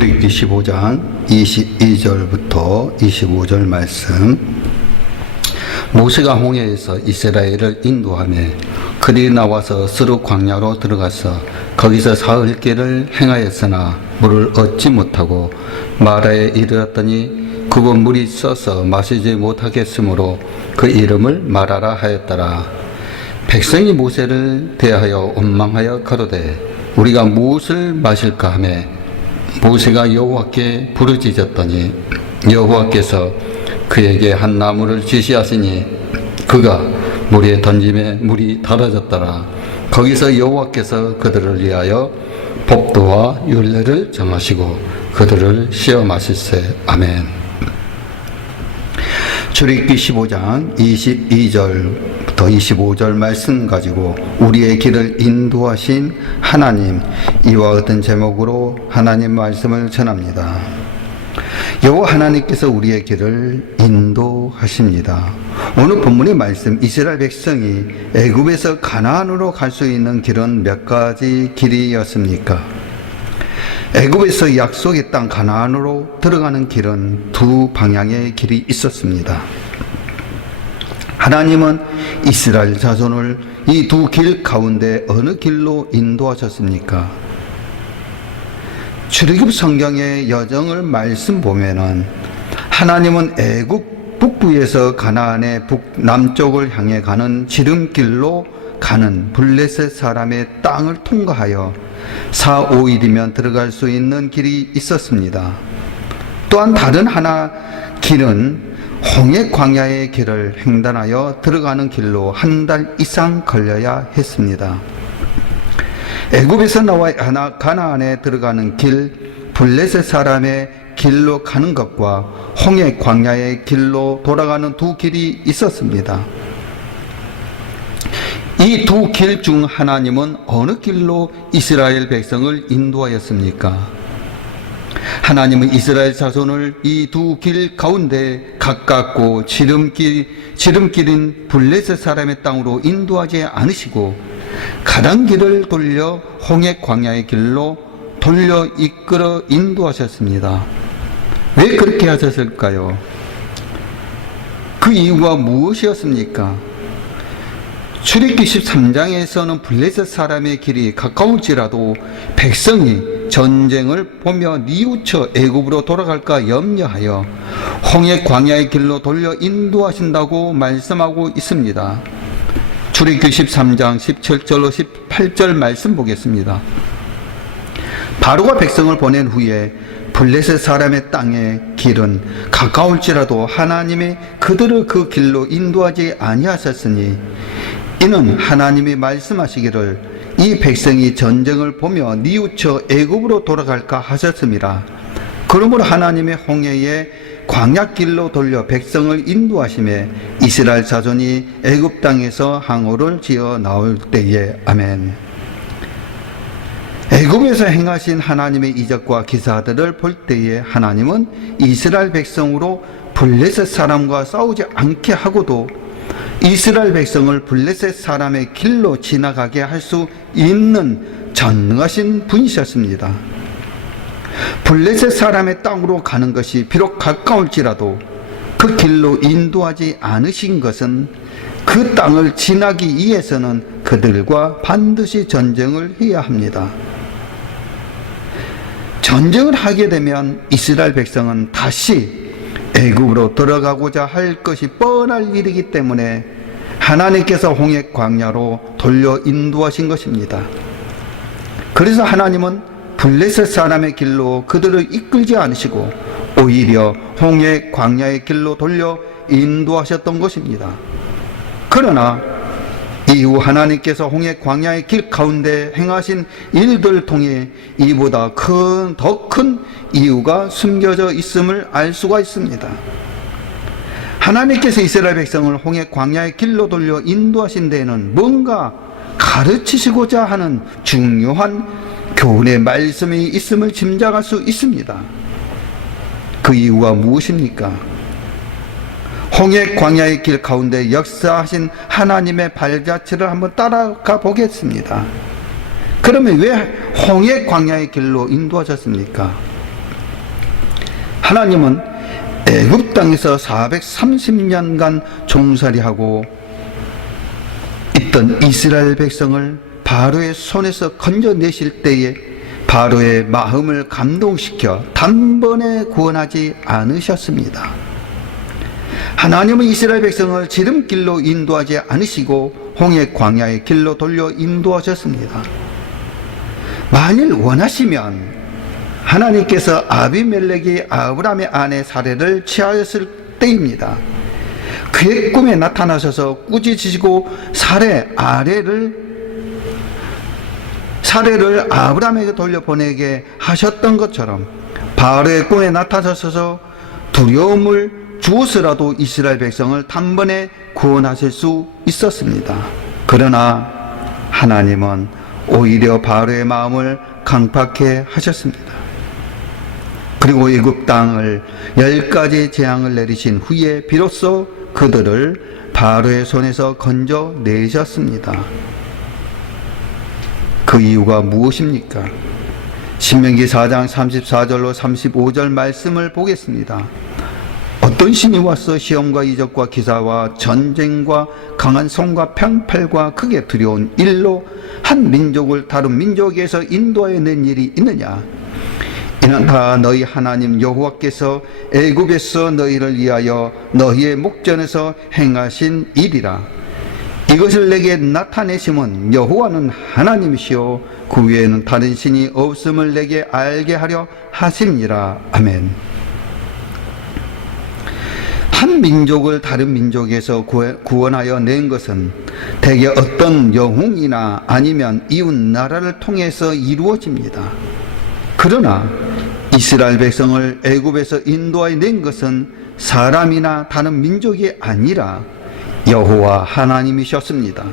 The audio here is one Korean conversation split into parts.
출애굽기 15장 22절부터 25절 말씀. 모세가 홍해에서 이스라엘을 인도하며 그들이 나와서 스룹 광야로 들어가서 거기서 사흘길을 행하였으나 물을 얻지 못하고 마라에 이르렀더니 그곳 물이 써서 마시지 못하겠으므로 그 이름을 마라라 하였더라. 백성이 모세를 대하여 원망하여 가로되 우리가 무엇을 마실까 하며 모세가 여호와께 부르짖었더니 여호와께서 그에게 한 나무를 지시하시니 그가 물에 던짐에 물이 달아졌더라. 거기서 여호와께서 그들을 위하여 법도와 율례를 정하시고 그들을 시험하실세. 아멘. 출애굽기 15장 22절부터 25절 말씀 가지고 우리의 길을 인도하신 하나님, 이와 같은 제목으로 하나님 말씀을 전합니다. 여호와 하나님께서 우리의 길을 인도하십니다. 오늘 본문의 말씀, 이스라엘 백성이 애굽에서 가나안으로 갈 수 있는 길은 몇 가지 길이었습니까? 애굽에서 약속의 땅 가나안으로 들어가는 길은 두 방향의 길이 있었습니다. 하나님은 이스라엘 자손을 이 두 길 가운데 어느 길로 인도하셨습니까? 출애굽 성경의 여정을 말씀 보면은 하나님은 애굽 북부에서 가나안의 북남쪽을 향해 가는 지름길로 가는 블레셋 사람의 땅을 통과하여 4, 5일이면 들어갈 수 있는 길이 있었습니다. 또한 다른 하나 길은 홍해 광야의 길을 횡단하여 들어가는 길로 한 달 이상 걸려야 했습니다. 애굽에서 나와 가나안에 들어가는 길, 블레셋 사람의 길로 가는 것과 홍해 광야의 길로 돌아가는 두 길이 있었습니다. 이 두 길 중 하나님은 어느 길로 이스라엘 백성을 인도하였습니까? 하나님은 이스라엘 자손을 이 두 길 가운데 가깝고 지름길인 블레셋 사람의 땅으로 인도하지 않으시고 가던 길을 돌려 홍해 광야의 길로 돌려 이끌어 인도하셨습니다. 왜 그렇게 하셨을까요? 그 이유가 무엇이었습니까? 출애굽기 13장에서는 블레셋 사람의 길이 가까울지라도 백성이 전쟁을 보며 뉘우쳐 애굽으로 돌아갈까 염려하여 홍해 광야의 길로 돌려 인도하신다고 말씀하고 있습니다. 출애굽기 13장 17절로 18절 말씀 보겠습니다. 바로가 백성을 보낸 후에 블레셋 사람의 땅의 길은 가까울지라도 하나님이 그들을 그 길로 인도하지 아니하셨으니 이는 하나님이 말씀하시기를 이 백성이 전쟁을 보며 뉘우쳐 애굽으로 돌아갈까 하셨음이라. 그러므로 하나님의 홍해의 광야길로 돌려 백성을 인도하심에 이스라엘 자손이 애굽 땅에서 항우를 지어 나올 때에. 아멘. 애굽에서 행하신 하나님의 이적과 기사들을 볼 때에 하나님은 이스라엘 백성으로 블레셋 사람과 싸우지 않게 하고도 이스라엘 백성을 블레셋 사람의 길로 지나가게 할 수 있는 전능하신 분이셨습니다. 블레셋 사람의 땅으로 가는 것이 비록 가까울지라도 그 길로 인도하지 않으신 것은 그 땅을 지나기 위해서는 그들과 반드시 전쟁을 해야 합니다. 전쟁을 하게 되면 이스라엘 백성은 다시 애굽으로 들어가고자 할 것이 뻔할 일이기 때문에 하나님께서 홍해 광야로 돌려 인도하신 것입니다. 그래서 하나님은 블레셋 사람의 길로 그들을 이끌지 않으시고 오히려 홍해 광야의 길로 돌려 인도하셨던 것입니다. 그러나 이후 하나님께서 홍해 광야의 길 가운데 행하신 일들을 통해 이보다 더 큰 이유가 숨겨져 있음을 알 수가 있습니다. 하나님께서 이스라엘 백성을 홍해 광야의 길로 돌려 인도하신 데에는 뭔가 가르치시고자 하는 중요한 교훈의 말씀이 있음을 짐작할 수 있습니다. 그 이유가 무엇입니까? 홍해 광야의 길 가운데 역사하신 하나님의 발자취를 한번 따라가 보겠습니다. 그러면 왜 홍해 광야의 길로 인도하셨습니까? 하나님은 애굽 땅에서 430년간 종살이하고 있던 이스라엘 백성을 바로의 손에서 건져내실 때에 바로의 마음을 감동시켜 단번에 구원하지 않으셨습니다. 하나님은 이스라엘 백성을 지름길로 인도하지 않으시고 홍해 광야의 길로 돌려 인도하셨습니다. 만일 원하시면 하나님께서 아비멜렉이 아브라함의 아내 사레를 취하였을 때입니다. 그의 꿈에 나타나셔서 꾸짖으시고 사레를 아브라함에게 돌려보내게 하셨던 것처럼 바로의 꿈에 나타나셔서 두려움을 주어서라도 이스라엘 백성을 단번에 구원하실 수 있었습니다. 그러나 하나님은 오히려 바로의 마음을 강팍해 하셨습니다. 그리고 애굽 땅을 10가지 재앙을 내리신 후에 비로소 그들을 바로의 손에서 건져내셨습니다. 그 이유가 무엇입니까? 신명기 4장 34절로 35절 말씀을 보겠습니다. 어떤 신이 와서 시험과 이적과 기사와 전쟁과 강한 손과 평팔과 크게 두려운 일로 한 민족을 다른 민족에서 인도하여 낸 일이 있느냐? 이는 다 너희 하나님 여호와께서 애굽에서 너희를 위하여 너희의 목전에서 행하신 일이라. 이것을 내게 나타내심은 여호와는 하나님이시요 그 외에는 다른 신이 없음을 내게 알게 하려 하심이라. 아멘. 한 민족을 다른 민족에서 구원하여 낸 것은 대개 어떤 영웅이나 아니면 이웃 나라를 통해서 이루어집니다. 그러나 이스라엘 백성을 애굽에서 인도하여 낸 것은 사람이나 다른 민족이 아니라 여호와 하나님이셨습니다.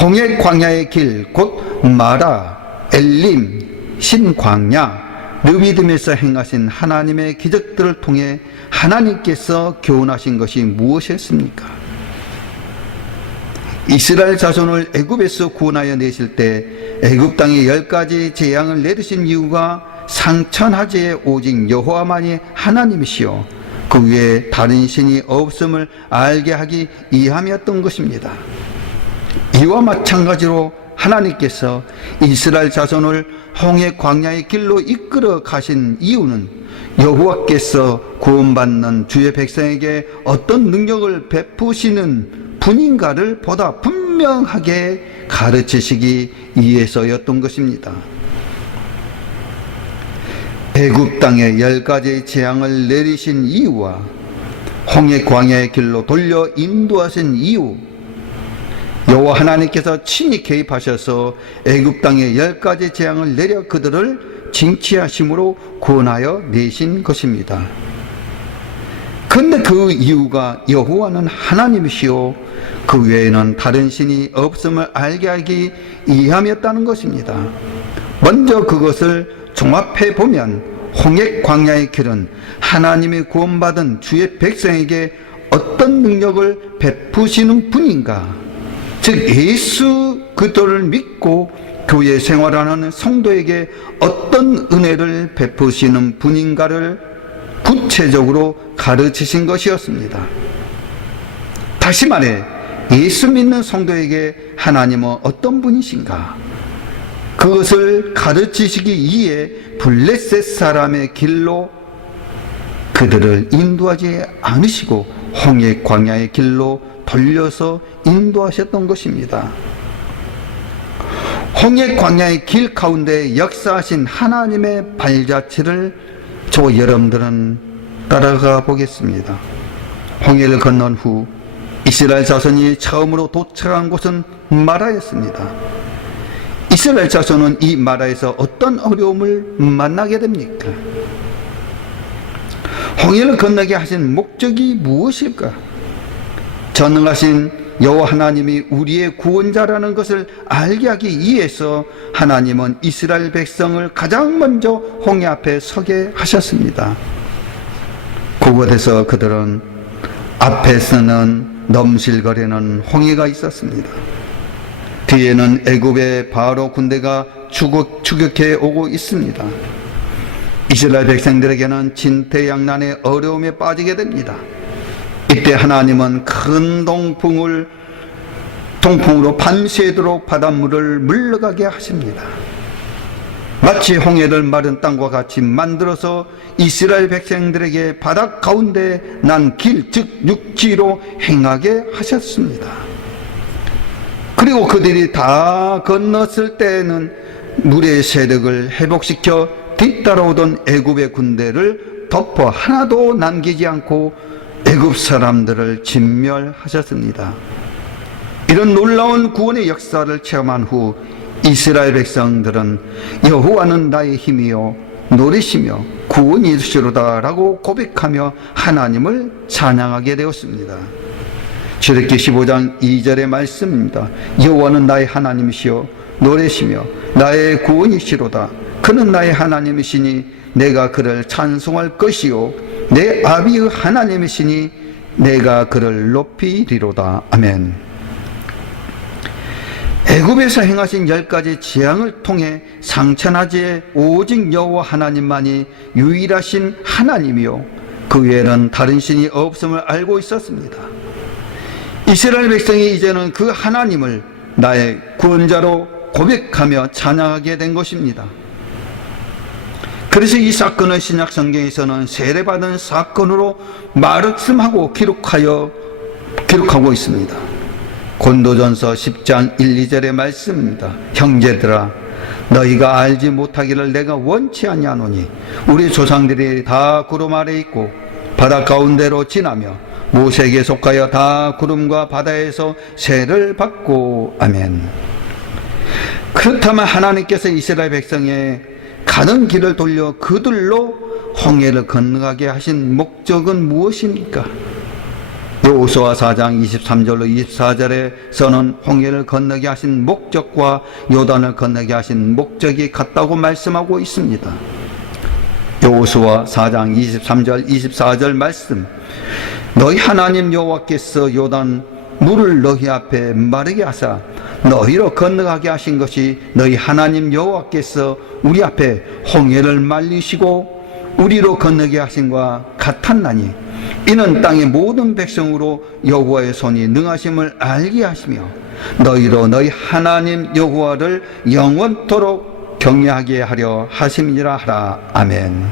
홍해 광야의 길, 곧 마라, 엘림, 신광야, 르비딤에서 행하신 하나님의 기적들을 통해 하나님께서 교훈하신 것이 무엇이었습니까? 이스라엘 자손을 애굽에서 구원하여 내실 때 애굽 땅에 10가지 재앙을 내리신 이유가 상천하지에 오직 여호와만이 하나님이시요 그 외에 다른 신이 없음을 알게 하기 위함이었던 것입니다. 이와 마찬가지로 하나님께서 이스라엘 자손을 홍해 광야의 길로 이끌어 가신 이유는 여호와께서 구원받는 주의 백성에게 어떤 능력을 베푸시는 분인가를 보다 분명하게 가르치시기 위해서였던 것입니다. 애굽 땅에 10가지 재앙을 내리신 이유와 홍해 광야의 길로 돌려 인도하신 이유, 여호와 하나님께서 친히 개입하셔서 애굽 땅에 10가지 재앙을 내려 그들을 징치하심으로 구원하여 내신 것입니다. 그런데 그 이유가 여호와는 하나님이시요 그 외에는 다른 신이 없음을 알게 하기 위함이었다는 것입니다. 먼저 그것을 종합해 보면 홍해 광야의 길은 하나님이 구원받은 주의 백성에게 어떤 능력을 베푸시는 분인가, 즉 예수 그리스도를 믿고 교회 생활하는 성도에게 어떤 은혜를 베푸시는 분인가를 구체적으로 가르치신 것이었습니다. 다시 말해 예수 믿는 성도에게 하나님은 어떤 분이신가, 그것을 가르치시기 위해 블레셋 사람의 길로 그들을 인도하지 않으시고 홍해 광야의 길로 돌려서 인도하셨던 것입니다. 홍해 광야의 길 가운데 역사하신 하나님의 발자취를 저 여러분들은 따라가 보겠습니다. 홍해를 건넌 후 이스라엘 자손이 처음으로 도착한 곳은 마라였습니다. 이스라엘 자손은 이 마라에서 어떤 어려움을 만나게 됩니까? 홍해를 건너게 하신 목적이 무엇일까? 전능하신 여호와 하나님이 우리의 구원자라는 것을 알게 하기 위해서 하나님은 이스라엘 백성을 가장 먼저 홍해 앞에 서게 하셨습니다. 그곳에서 그들은 앞에서는 넘실거리는 홍해가 있었습니다. 뒤에는 애굽의 바로 군대가 추격해 오고 있습니다. 이스라엘 백성들에게는 진퇴양난의 어려움에 빠지게 됩니다. 이때 하나님은 큰 동풍으로 밤새도록 바닷물을 물러가게 하십니다. 마치 홍해를 마른 땅과 같이 만들어서 이스라엘 백성들에게 바다 가운데 난 길, 즉 육지로 행하게 하셨습니다. 그리고 그들이 다 건넜을 때에는 물의 세력을 회복시켜 뒤따라오던 애굽의 군대를 덮어 하나도 남기지 않고 애굽 사람들을 진멸하셨습니다. 이런 놀라운 구원의 역사를 체험한 후 이스라엘 백성들은 여호와는 나의 힘이요 노리시며 구원이 이시로다 라고 고백하며 하나님을 찬양하게 되었습니다. 출애굽기 15장 2절의 말씀입니다. 여호와는 나의 하나님이시요 노리시며 나의 구원이시로다. 그는 나의 하나님이시니 내가 그를 찬송할 것이요 내 아비의 하나님이시니 내가 그를 높이리로다. 아멘. 애굽에서 행하신 10가지 재앙을 통해 상천하지에 오직 여호와 하나님만이 유일하신 하나님이요 그 외에는 다른 신이 없음을 알고 있었습니다. 이스라엘 백성이 이제는 그 하나님을 나의 구원자로 고백하며 찬양하게 된 것입니다. 그래서 이 사건을 신약 성경에서는 세례받은 사건으로 말씀하고 기록하고 있습니다. 고린도전서 10장 1, 2절의 말씀입니다. 형제들아 너희가 알지 못하기를 내가 원치 아니하노니 우리 조상들이 다 구름 아래 있고 바다 가운데로 지나며 모세에게 속하여 다 구름과 바다에서 세를 받고. 아멘. 그렇다면 하나님께서 이스라엘 백성의 가는 길을 돌려 그들로 홍해를 건너가게 하신 목적은 무엇입니까? 여호수아 4장 23절로 24절에서는 홍해를 건너게 하신 목적과 요단을 건너게 하신 목적이 같다고 말씀하고 있습니다. 여호수아 4장 23절 24절 말씀, 너희 하나님 여호와께서 요단 물을 너희 앞에 마르게 하사 너희로 건너가게 하신 것이 너희 하나님 여호와께서 우리 앞에 홍해를 말리시고 우리로 건너게 하신과 같았나니 이는 땅의 모든 백성으로 여호와의 손이 능하심을 알게 하시며 너희로 너희 하나님 여호와를 영원토록 경외하게 하려 하심이라 하라. 아멘.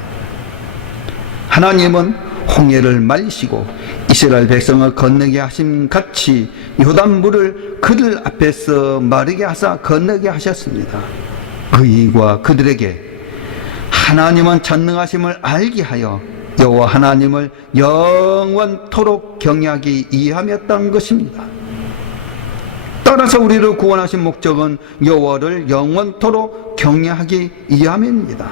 하나님은 홍해를 말리시고 이스라엘 백성을 건너게 하심 같이 요단물을 그들 앞에서 마르게 하사 건너게 하셨습니다. 의인과 그들에게 하나님은 전능하심을 알게 하여 여호와 하나님을 영원토록 경외하기 이함이었던 것입니다. 따라서 우리를 구원하신 목적은 여호와를 영원토록 경외하기 이함입니다.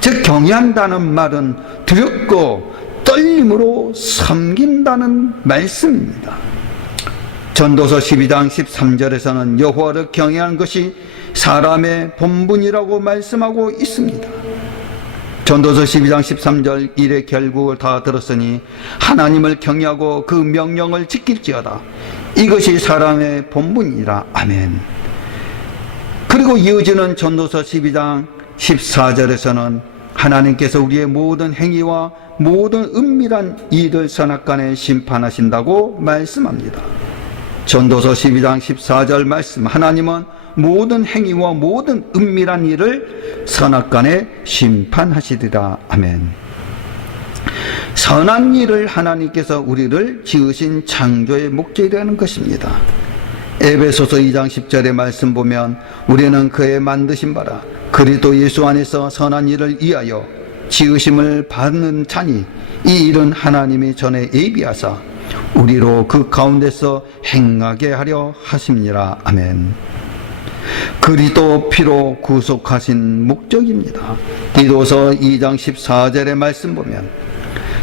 즉 경외한다는 말은 두렵고 떨림으로 섬긴다는 말씀입니다. 전도서 12장 13절에서는 여호와를 경외하는 것이 사람의 본분이라고 말씀하고 있습니다. 전도서 12장 13절 일의 결국을 다 들었으니 하나님을 경외하고 그 명령을 지킬지어다. 이것이 사람의 본분이라. 아멘. 그리고 이어지는 전도서 12장 14절에서는 하나님께서 우리의 모든 행위와 모든 은밀한 일을 선악간에 심판하신다고 말씀합니다. 전도서 12장 14절 말씀, 하나님은 모든 행위와 모든 은밀한 일을 선악간에 심판하시리라. 아멘. 선한 일을 하나님께서 우리를 지으신 창조의 목적이라는 것입니다. 에베소서 2장 10절의 말씀 보면 우리는 그의 만드신 바라 그리스도 예수 안에서 선한 일을 위하여 지으심을 받는 자니 이 일은 하나님이 전에 예비하사 우리로 그 가운데서 행하게 하려 하심이라. 아멘. 그리스도 피로 구속하신 목적입니다. 디도서 2장 14절의 말씀 보면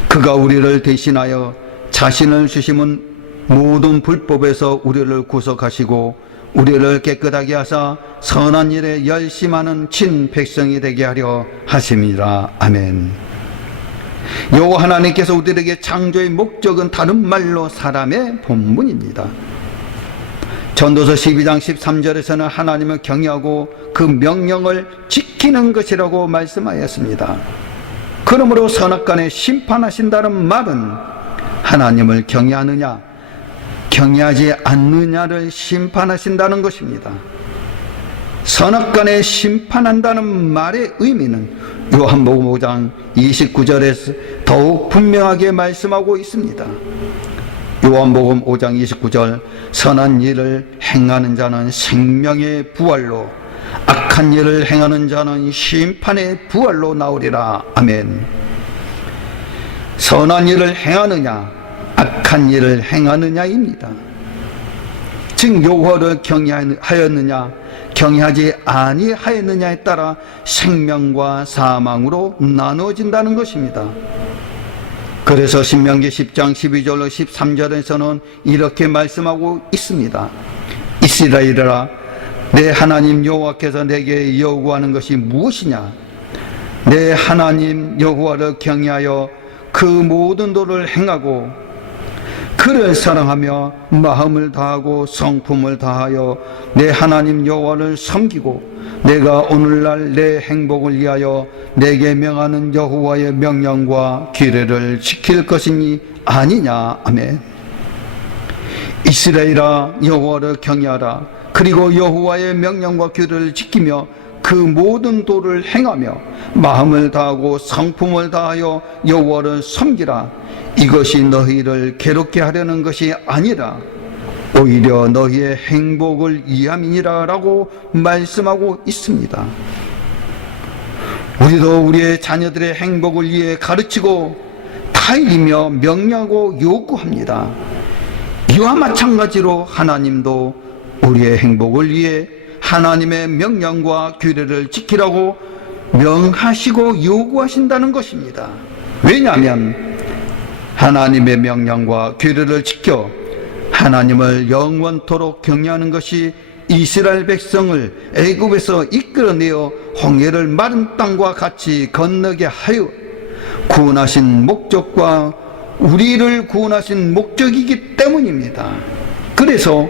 그가 우리를 대신하여 자신을 주심은 모든 불법에서 우리를 구속하시고 우리를 깨끗하게 하사 선한 일에 열심하는 친 백성이 되게 하려 하심이라. 아멘. 여호와 하나님께서 우리에게 창조의 목적은 다른 말로 사람의 본분입니다. 전도서 12장 13절에서는 하나님을 경외하고 그 명령을 지키는 것이라고 말씀하였습니다. 그러므로 선악간에 심판하신다는 말은 하나님을 경외하느냐 경외하지 않느냐를 심판하신다는 것입니다. 선악간에 심판한다는 말의 의미는 요한복음 5장 29절에서 더욱 분명하게 말씀하고 있습니다. 요한복음 5장 29절 선한 일을 행하는 자는 생명의 부활로 악한 일을 행하는 자는 심판의 부활로 나오리라. 아멘. 선한 일을 행하느냐 악한 일을 행하느냐입니다. 즉 여호와를 경외하였느냐 경외하지 아니하였느냐에 따라 생명과 사망으로 나누어진다는 것입니다. 그래서 신명기 10장 12절로 13절에서는 이렇게 말씀하고 있습니다. 이스라엘아 내 하나님 여호와께서 내게 요구하는 것이 무엇이냐? 내 하나님 여호와를 경외하여 그 모든 도를 행하고 그를 사랑하며 마음을 다하고 성품을 다하여 내 하나님 여호와를 섬기고 내가 오늘날 내 행복을 위하여 내게 명하는 여호와의 명령과 규례를 지킬 것이니 아니냐. 아멘. 이스라엘아 여호와를 경외하라. 그리고 여호와의 명령과 규례를 지키며 그 모든 도를 행하며 마음을 다하고 성품을 다하여 여호와를 섬기라. 이것이 너희를 괴롭게 하려는 것이 아니라 오히려 너희의 행복을 위함이니라 라고 말씀하고 있습니다. 우리도 우리의 자녀들의 행복을 위해 가르치고 타일이며 명령하고 요구합니다. 이와 마찬가지로 하나님도 우리의 행복을 위해 하나님의 명령과 규례를 지키라고 명하시고 요구하신다는 것입니다. 왜냐하면 하나님의 명령과 규례를 지켜 하나님을 영원토록 경외하는 것이 이스라엘 백성을 애굽에서 이끌어내어 홍해를 마른 땅과 같이 건너게 하여 구원하신 목적과 우리를 구원하신 목적이기 때문입니다. 그래서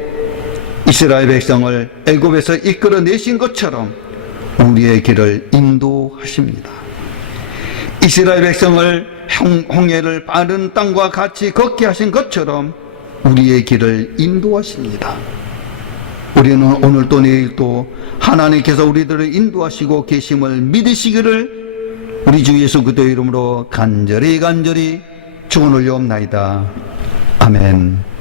이스라엘 백성을 애굽에서 이끌어내신 것처럼 우리의 길을 인도하십니다. 이스라엘 백성을 홍해를 마른 땅과 같이 걷게 하신 것처럼 우리의 길을 인도하십니다. 우리는 오늘도 내일도 하나님께서 우리들을 인도하시고 계심을 믿으시기를 우리 주 예수 그리스도의 이름으로 간절히 축원을 올려옵나이다. 아멘.